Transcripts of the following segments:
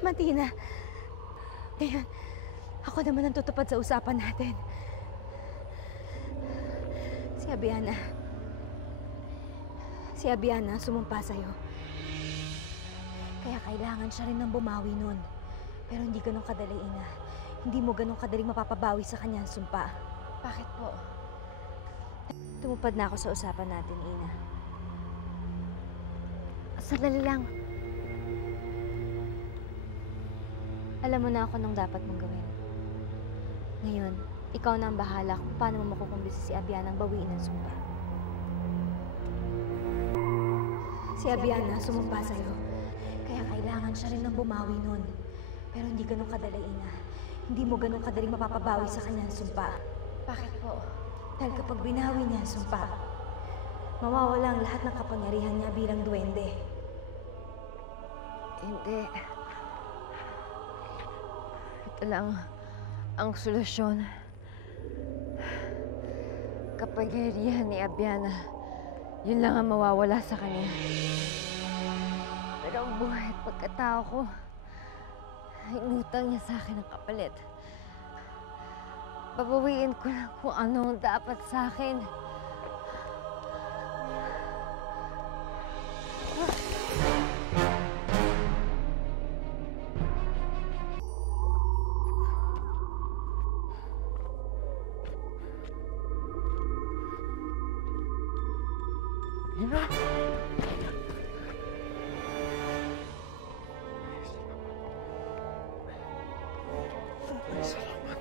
Martina, ngayon, ako naman ang tutupad sa usapan natin. Si Abiana sumumpa sa'yo. Kaya kailangan siya rin ng bumawi nun. Pero hindi ganun kadali, Ina. Hindi mo ganun kadaling mapapabawi sa kanya ang sumpa. Bakit po? Tumupad na ako sa usapan natin, Ina. Sandali lang. Alam mo na ako nung dapat mong gawin. Ngayon, ikaw na ang bahala kung paano mo makukumbisi si Abiana ang bawiin ang sumpa. Si Abiana sumumpa sa'yo. Kaya kailangan siya rin ng bumawi nun. Pero hindi ganun kadali, Ina. Hindi mo ganun kadaling mapapabawi sa kanya ang sumpa. Bakit po? Dahil kapag binawi niya ang sumpa, mawawala ang lahat ng kapangyarihan niya bilang duwende. Hindi. Ito lang ang solusyon. Kapangyarihan ni Abiana, yun lang ang mawawala sa kanya. Pero ang buhay at pagkatao ko, inutang niya sa akin ang kapalit. Babawiin ko lang kung ano ang dapat sa akin. Salamat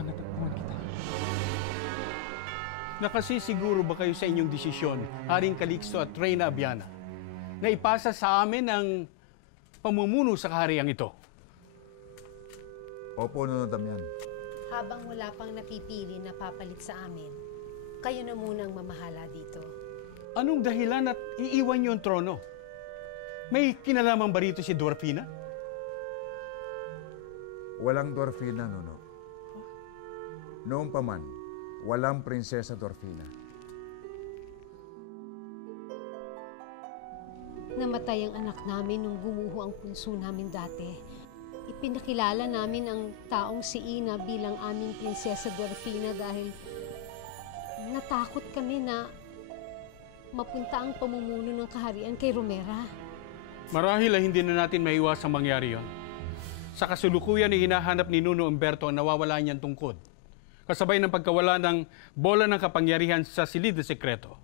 na tagpuan kita. Nakasisiguro ba kayo sa inyong desisyon, Haring Calixto at Reyna Abiana, na ipasa sa amin ang pamumuno sa kahariang ito? Opo, Nuno Damian. Habang wala pang napipili na papalit sa amin, kayo na munang mamahala dito. Anong dahilan at iiwan niyo ang trono? May kinalaman ba rito si Dwarfina? Walang Dwarfina, Nuno. Noong pa man, walang Prinsesa Dwarfina. Namatay ang anak namin nung gumuho ang punso namin dati. Ipinakilala namin ang taong si Ina bilang aming Prinsesa Dwarfina dahil natakot kami na mapunta ang pamumuno ng kaharian kay Romera. Marahil ay hindi na natin maiwasang mangyari yon. Sa kasulukuyan ay hinahanap ni Nuno Umberto ang nawawala niyang tungkod. Kasabay ng pagkawala ng bola ng kapangyarihan sa silid na sekreto.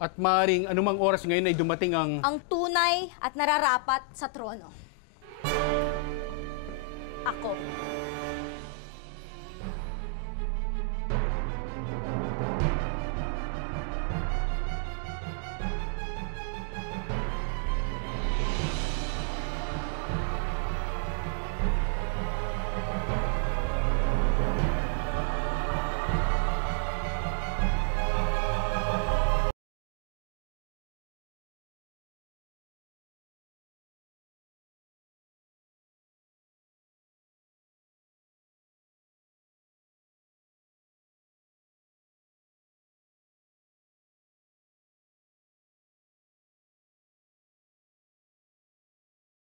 At maaaring anumang oras ngayon ay dumating ang Tunay at nararapat sa trono. Ako.